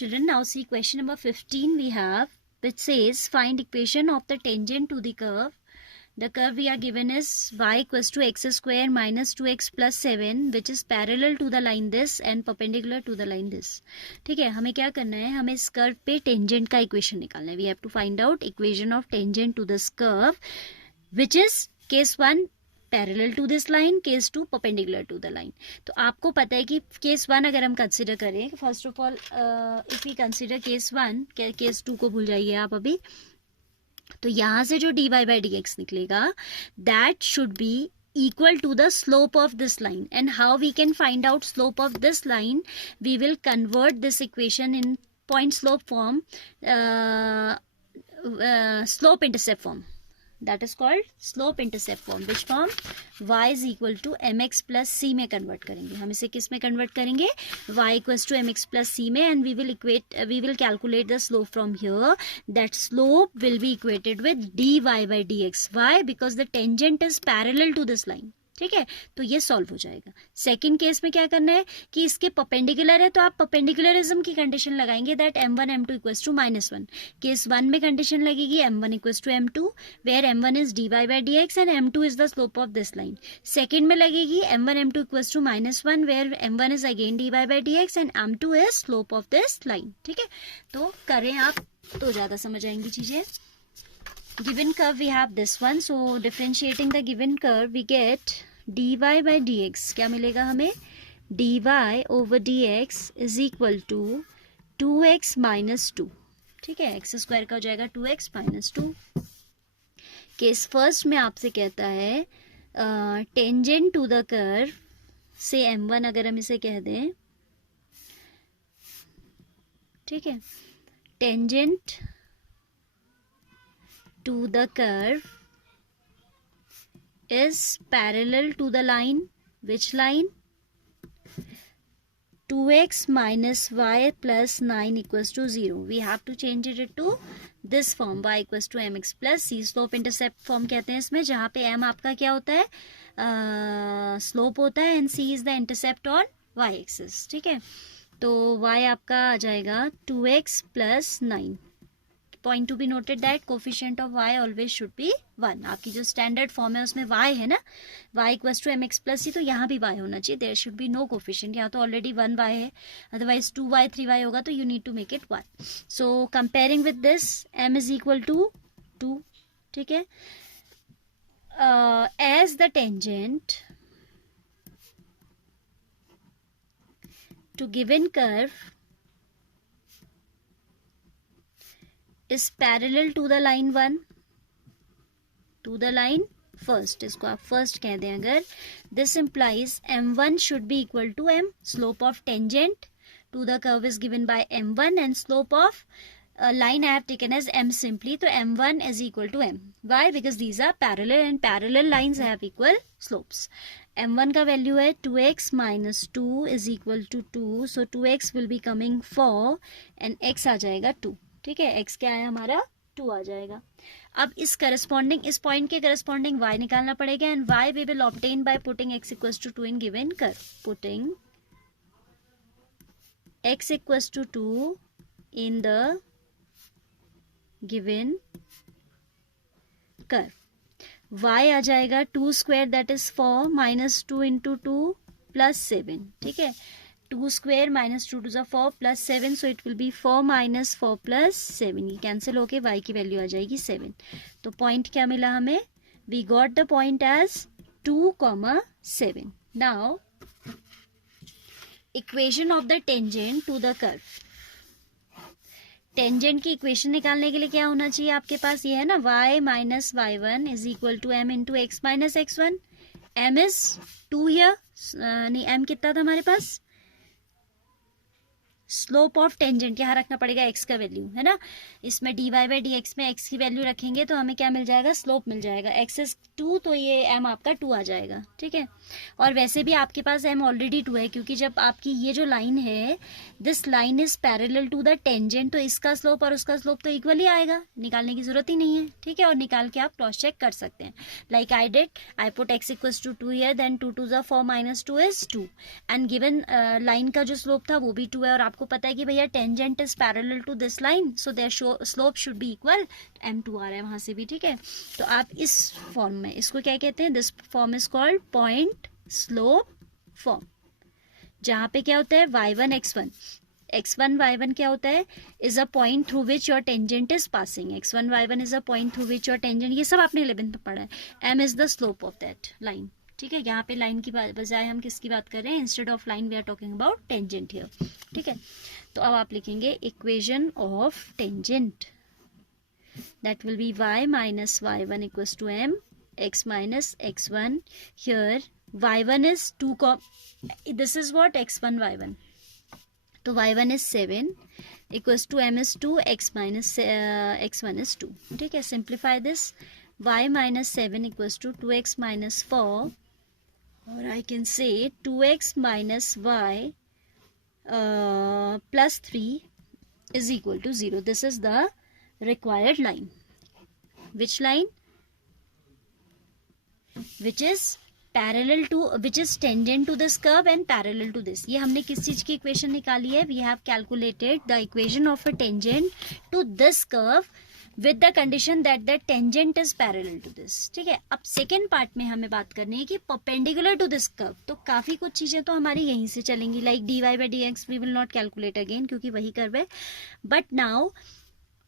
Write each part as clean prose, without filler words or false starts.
children, now see question number 15 we have, which says find equation of the tangent to the curve. The curve we are given is y equals to x square minus 2x plus 7 which is parallel to the line this and perpendicular to the line this. ठीक है, हमें क्या करना है, हमें इस curve पे tangent का इक्वेशन निकालना है. We have to find out equation of tangent to this curve which is case 1 parallel to this line, case 2 perpendicular to the line. तो आपको पता है कि केस 1 अगर हम कंसिडर करें, first of all if we consider case 1, case 2 को भूल जाइए आप अभी. तो यहां से जो dy by dx निकलेगा that should be equal to the slope of this line. And how we can find out slope of this line? We will convert this equation in point slope form, slope intercept form. That is called slope intercept form. Which form? y is equal to mx plus c में convert करेंगे. हम इसे किस में convert करेंगे? y equals to mx plus c में, and we will calculate the slope from here. That slope will be equated with dy by dx. Why? Because the tangent is parallel to this line. ठीक है, तो ये solve हो जाएगा. Second case में क्या करना है कि इसके परपेंडिकुलर है तो आप परपेंडिकुलरिज्म की कंडीशन लगाएंगे that m1 m2 equals to -1. Case 1 में कंडीशन लगेगी m1 equals to m2 where m1 is dy by dx and m2 is the slope of this line. Second में लगेगी m1 m2 equals to -1 where m1 is again dy by dx and m2 is slope of this line. ठीक है, तो करें आप तो ज्यादा समझ आएंगी चीजें. Given curve we have this one, so differentiating the given curve we get dy by dx. क्या मिलेगा हमें? dy over dx is equal to 2x minus 2. ठीक है, x स्क्वायर का हो जाएगा 2x minus 2. केस फर्स्ट में आपसे कहता है टेंजेंट टू द कर्व से m1 अगर हम इसे कह दें. ठीक है, tangent to the curve is parallel to the line. Which line? 2x minus y plus 9 equals to 0. We have to change it to this form, y equals to mx plus c. Slope intercept form कहते हैं इसमें, जहाँ पे m आपका क्या होता है, slope होता है, and c is the intercept on y axis. ठीक है, तो y आपका आ जाएगा 2x plus 9. Point to be noted that coefficient of y always should be 1. आपकी जो स्टैंडर्ड फॉर्म है उसमें y है ना, y equals to mx plus c, तो यहाँ भी y होना चाहिए. There should be no coefficient. यहाँ तो ऑलरेडी 1y है, अदरवाइज 2y 3y होगा, तो you need to make it 1. So comparing with this m is equal to 2. ठीक है, as the tangent to given curve is parallel to the line 1, to the line first. इसको आप first कह दें अगर. This implies m1 should be equal to m. Slope of tangent to the curve is given by m1 and slope of line I have taken as m simply. तो m1 is equal to m. Why? Because these are parallel and parallel lines have equal slopes. m1 का value है 2x minus 2 is equal to 2. So 2x will be coming 4 and x आ जाएगा 2. ठीक है, x क्या है हमारा 2 आ जाएगा. अब इस करस्पॉन्डिंग, इस पॉइंट के करस्पॉन्डिंग y निकालना पड़ेगा, and y we will obtain by putting x equals to 2 in given curve. Putting x equals to 2 in the given curve. y आ जाएगा 2 square that is 4 minus 2 into 2 plus 7. ठीक है, 2 square minus 2 to the 4 plus 7, so it will be 4 minus 4 plus 7. ये cancel होके y की value आ जाएगी 7. तो point क्या मिला हमें? We got the point as 2,7. Now equation of the tangent to the curve. Tangent की इक्वेशन निकालने के लिए क्या होना चाहिए आपके पास? ये है ना, y minus y1 is equal to m into x minus x1. m is 2 here, नहीं m कितना था हमारे पास? स्लोप ऑफ टेंजेंट यहाँ रखना पड़ेगा x का वैल्यू, है ना. इसमें dy by dx में x की वैल्यू रखेंगे तो हमें क्या मिल जाएगा? स्लोप मिल जाएगा. x इज 2, तो ये m आपका 2 आ जाएगा. ठीक है, और वैसे भी आपके पास m ऑलरेडी 2 है, क्योंकि जब आपकी ये जो लाइन है, this line is parallel to the tangent, तो इसका स्लोप और उसका स्लोप तो इक्वली आएगा, निकालने की जरूरत ही नहीं है. ठीक है, और निकाल के आप क्रॉस चेक कर सकते हैं. Like I did, I put x equals to 2 here, then 2 to the 4 minus 2 is 2, and given line का जो स्लोप था वो भी 2 है, और आपको आपको पता है कि भैया tangent is parallel to this line, so their slope should be equal, m2 आ रहा है वहां से भी, ठीक है। तो आप इस फॉर्म में इसको क्या कहते हैं, this form is called point slope form, जहां पे क्या होता है y1 x1, x1 y1 क्या होता है, is a point through which your tangent is passing, x1 y1 is a point through which your tangent, ये सब आपने 11th में पढ़ा है, m is the slope of that line, ठीक है। यहाँ पे लाइन की बजाय हम किसकी बात कर रहे हैं, instead of line we are talking about tangent here, ठीक है। तो अब आप लिखेंगे equation of tangent, that will be y minus y1 equals to m, x minus x1, here y1 is 2, this is what x1 y1, तो y1 is 7 equals to m is 2, x minus x1 is 2, ठीक है। Simplify this, y minus 7 equals to 2x minus 4, और I can say 2x minus y plus 3 is equal to 0. This is the required line. Which line? Which is parallel to, which is tangent to this curve and parallel to this. ये हमने किस चीज की equation निकाली है, we have calculated the equation of a tangent to this curve with the condition that the tangent is parallel to this, ठीक है। अब सेकेंड पार्ट में हमें बात करनी है कि परपेंडिकुलर टू दिस कर्व, तो काफी कुछ चीजें तो हमारी यहीं से चलेंगी, like dy by dx we will not calculate again क्योंकि वही कर्व है, but now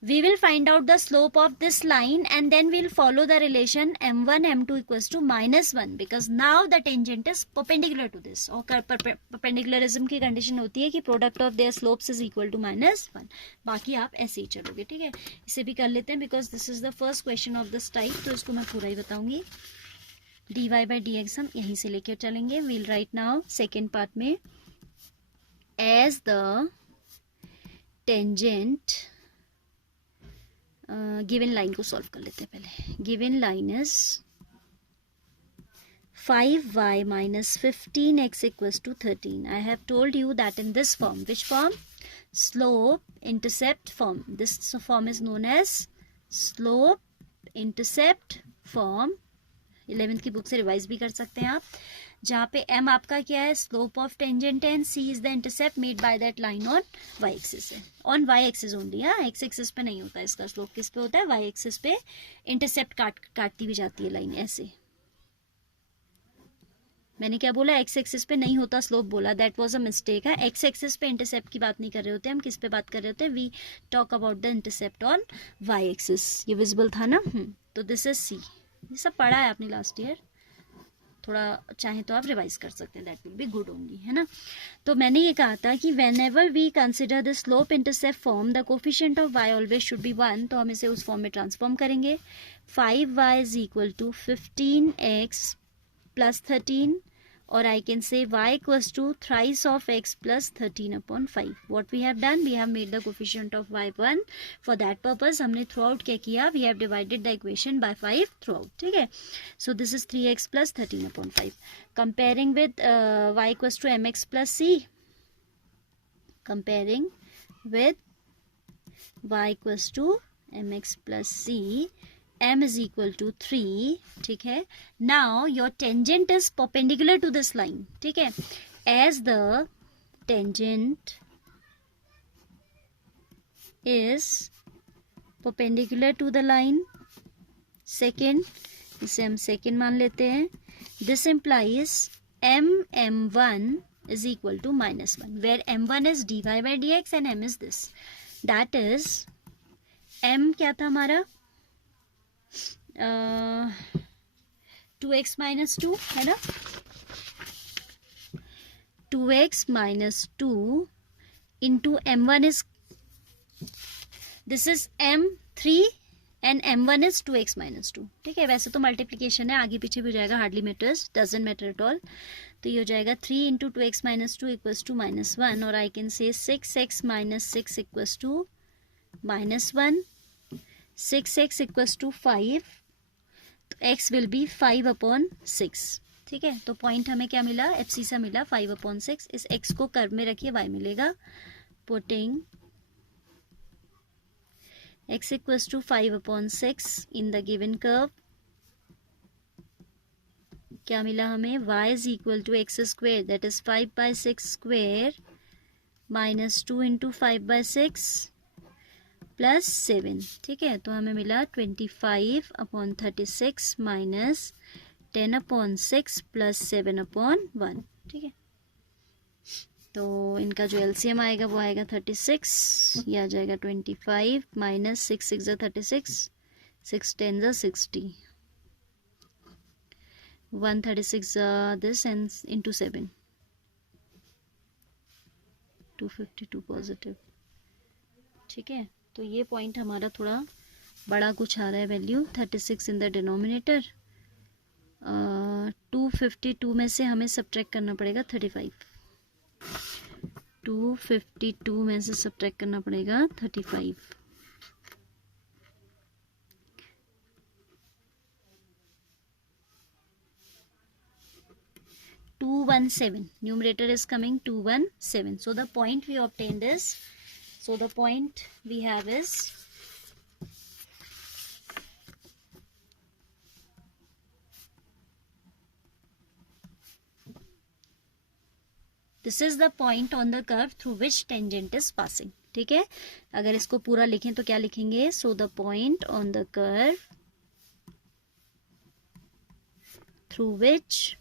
we will find out the slope of this line and then we'll follow the relation m1 m2 equals to -1 because now the tangent is perpendicular to this, और perpendicularism की condition होती है कि product of their slopes is equal to -1, बाकी आप ऐसे ही चलोगे, ठीक है। इसे भी कर लेते हैं because this is the first question of this type, तो इसको मैं पूरा ही बताऊंगी। dy by dx हम यहीं से लेकर चलेंगे, we'll write now second part में as the tangent, given line को सॉल्व कर लेते हैं पहले। Given line is 5y minus 15x equals to 13. I have told you that in this form, which form? Slope intercept form. This form is known as slope intercept form. 11th की book से revise भी कर सकते हैं आप, जहाँ पे m आपका क्या है, slope of tangent and c is the intercept made by that line on y axis है, ऑन y एक्सिस ओनली, हाँ x एक्सिस पे नहीं होता इसका स्लोप, किस पे होता है, y एक्सिस पे इंटरसेप्ट काटती भी जाती है लाइन ऐसे। मैंने क्या बोला, x एक्सिस पे नहीं होता स्लोप बोला, दैट वाज अ मिस्टेक है। x एक्सिस पे इंटरसेप्ट की बात नहीं कर रहे होते, हम किस पे बात कर रहे होते हैं, we talk about the intercept on y axis. ये विजिबल था ना, तो दिस इज c, ये सब पढ़ा है आपने लास्ट ईयर, थोड़ा चाहे तो आप रिवाइज कर सकते हैं, that will be good only, है ना। तो मैंने ये कहा था कि whenever we consider the slope intercept form the coefficient of y always should be 1, तो हम इसे उस फॉर्म में ट्रांसफॉर्म करेंगे। 5y is equal to 15x plus 13, or I can say y equals to thrice of x plus 13 upon 5. What we have done, we have made the coefficient of y 1. For that purpose हमने throughout क्या किया, we have divided the equation by 5 throughout, ठीक है। So this is 3x plus 13 upon 5. Comparing with y equals to mx plus c. Comparing with y equals to mx plus c. m is equal to 3, ठीक है। Now your tangent is perpendicular to this line, ठीक है। As the tangent is perpendicular to the line, second, इसे हम second मान लेते हैं, this implies m1 is equal to -1, where m1 is dy by dx and m is this, that is m क्या था हमारा, 2x minus 2 है ना, 2x minus 2 into m1 is, this is m3 and m1 is 2x minus 2, ठीक है। वैसे तो multiplication है, आगे पीछे भी हो जाएगा, hardly matters, doesn't matter at all. तो ये हो जाएगा 3 into 2x minus 2 equals to -1, और I can say 6x minus 6 equals to -1, 6x equals to 5, तो x विल बी 5 अपॉन 6, ठीक है। तो पॉइंट हमें क्या मिला, एफसी से मिला 5 अपॉन 6, इस x को कर्व में रखिए, y मिलेगा, putting x equals to 5 upon 6 in the given curve, क्या मिला हमें, y is equal to x square, that is 5 by 6 square minus 2 into 5/6 plus 7, ठीक है। तो हमें मिला 25/36 माइनस 10/6 प्लस 7/1, ठीक है। तो इनका जो एलसीएम आएगा वो आएगा 36, ये आ जाएगा 25 minus 6 6 36, 6 10 60, 136 this and into 7, 252 positive, ठीक है। तो ये पॉइंट हमारा थोड़ा बड़ा कुछ आ रहा है, वैल्यू 36 इन द डिनोमिनेटर। 252 में से हमें सब्ट्रैक्ट करना पड़ेगा 35, 252 में से सब्ट्रैक्ट करना पड़ेगा 35, 217, numerator is coming 217. So the point we obtained is, so the point we have is this is the point on the curve through which tangent is passing, ठीक है। अगर इसको पूरा लिखें तो क्या लिखेंगे, so the point on the curve through which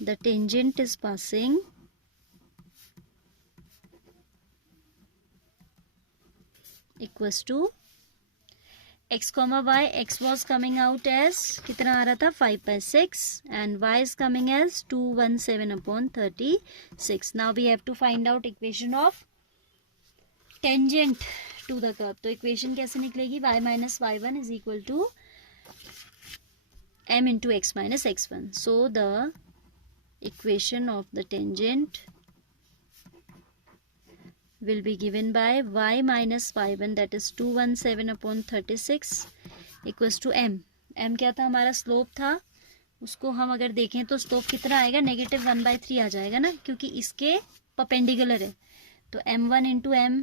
the tangent is passing equals to x comma y. X was coming out as कितना आ रहा था 5/6 and y is coming as 217/36. Now we have to find out equation of tangent to the curve. तो equation कैसे निकलेगी, y minus y1 is equal to m into x minus x1. So the equation of the tangent will be given by y minus y1, that is 217/36 equals to m. m क्या था, हमारा slope था। उसको हम अगर देखें तो slope कितना आएगा, -1/3 आ जाएगा ना, क्योंकि इसके परपेंडिकुलर है। तो m1 इंटू m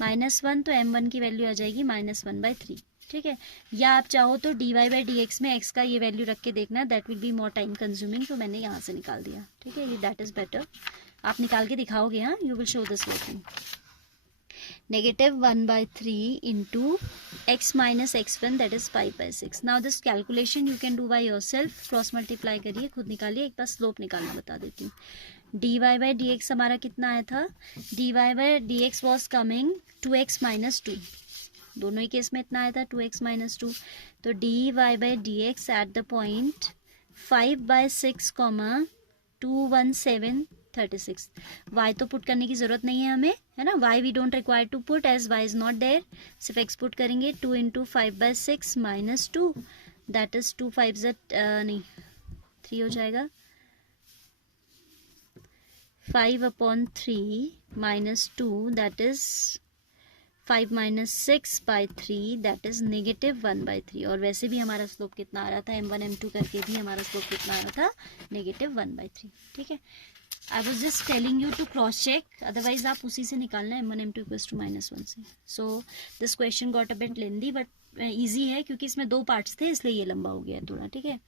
-1, तो m1 की वैल्यू आ जाएगी -1/3, ठीक है। या आप चाहो तो dy/dx में x का ये वैल्यू रख के देखना, that will be more time consuming, तो मैंने यहाँ से निकाल दिया, ठीक है। ये दैट इज बेटर, आप निकाल के दिखाओगे, हाँ, you will show this working. -1/3 into x minus x1, that is 5/6। Now this calculation you can do by yourself, cross multiply करिए, खुद निकालिए। एक बार स्लोप निकालना बता देती हूँ। dy/dx हमारा कितना आया था, dy/dx was coming 2x minus 2, दोनों ही केस में इतना आया था 2x minus 2। तो dy/dx at the point 5/6, 217/36। y तो पुट करने की जरूरत नहीं है हमें, है ना, y we don't require to put as y is not there, सिर्फ x पुट करेंगे। 2 इंटू 5/6 माइनस 2, दैट इज 2 5 नहीं 3 हो जाएगा, 5/3 minus 2, that is 5 minus 6/3, that is -1/3। और वैसे भी हमारा स्लोप कितना आ रहा था, m1 m2 करके भी हमारा स्लोप कितना आ रहा था, -1/3, ठीक है। I was just telling you to cross check, otherwise आप उसी से निकालना है, m1 m2 = -1 से। So this question got a bit lengthy but easy है, क्योंकि इसमें 2 पार्ट्स थे, इसलिए ये लंबा हो गया थोड़ा, ठीक है।